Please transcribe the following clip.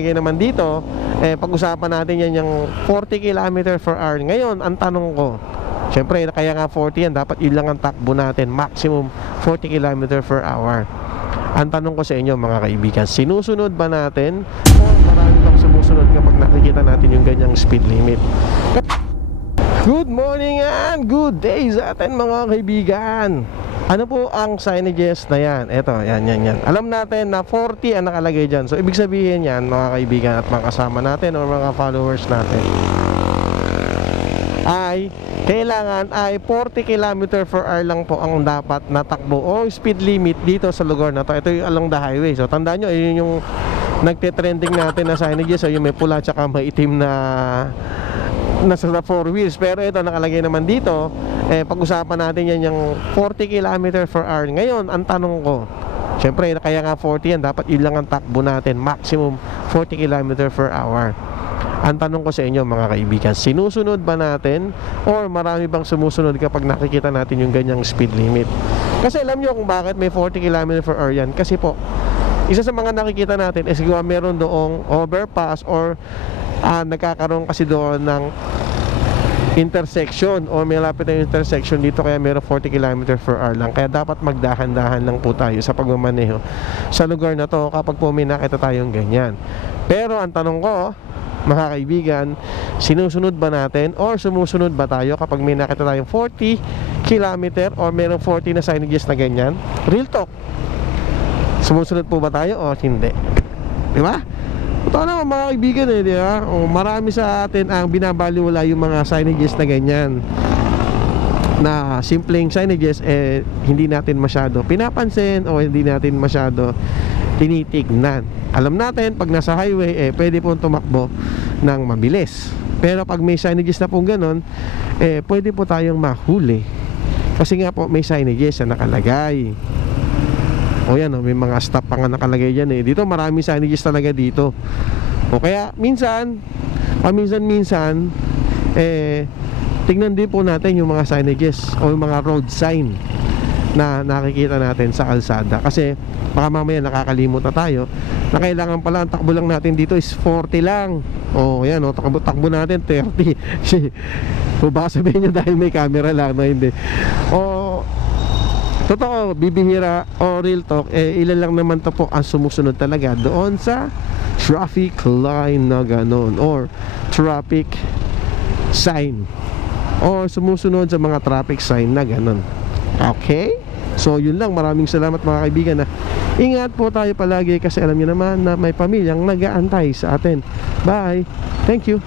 Lagay naman dito, pag-usapan natin yan yung 40 km per hour. Ngayon, ang tanong ko, syempre, kaya nga 40 yan, dapat yun lang ang takbo natin, maximum 40 km per hour. Ang tanong ko sa inyo mga kaibigan, sinusunod ba natin o marami bang sumusunod kapag nakikita natin yung ganyang speed limit? Good morning and good day sa atin mga kaibigan. Ano po ang signages na yan? Eto, yan. Alam natin na 40 ang nakalagay dyan. So, ibig sabihin yan, mga kaibigan at mga kasama natin o mga followers natin, ay kailangan ay 40 km per hour lang po ang dapat natakbo o speed limit dito sa lugar na to. Ito yung along the highway. So, tandaan nyo, yun yung nagte-trending natin na signages. So, yung may pula tsaka may itim na nasa 4 wheels. Pero ito nakalagay naman dito, pag-usapan natin yan yung 40 km per hour. Ngayon, ang tanong ko, syempre, kaya nga 40 yan, dapat yun lang ang takbo natin, maximum 40 km per hour. Ang tanong ko sa inyo mga kaibigan, sinusunod ba natin or marami bang sumusunod kapag nakikita natin yung ganyang speed limit? Kasi alam nyo kung bakit may 40 km per hour yan. Kasi po, isa sa mga nakikita natin is kung meron doong overpass or nagkakaroon kasi doon ng intersection o may lapit na intersection dito, kaya meron 40 km per hour lang. Kaya dapat magdahan-dahan lang po tayo sa pagmamaneho sa lugar na to kapag po may nakita tayong ganyan. Pero ang tanong ko mga kaibigan, sinusunod ba natin or sumusunod ba tayo kapag may nakita tayong 40 km or meron 40 na signages na ganyan? Real talk, sumusunod po ba tayo o hindi? Diba? Ito naman mga kaibigan di ba? Marami sa atin ang binabaliwala yung mga signages na ganyan, na simpleng signages hindi natin masyado pinapansin o hindi natin masyado tinitignan. Alam natin pag nasa highway pwede pong tumakbo ng mabilis, pero pag may signages na pong ganon pwede po tayong mahuli kasi nga po may signages na nakalagay. O yan, may mga stop pa nga nakalagay dyan dito marami signages talaga dito. O kaya minsan tignan din po natin yung mga signages o yung mga road sign na nakikita natin sa kalsada, kasi baka mamaya nakakalimot na tayo na kailangan pala ang takbo lang natin dito is 40 lang. O yan, takbo natin 30. O baka sabihin nyo dahil may camera lang, no? Hindi. O totoo, bibihira o real talk, ilan lang naman to po ang sumusunod talaga doon sa traffic line na ganon or traffic sign or sumusunod sa mga traffic sign na ganon. Okay? So yun lang, maraming salamat mga kaibigan na ingat po tayo palagi kasi alam niyo naman na may pamilyang nag-aantay sa atin. Bye! Thank you!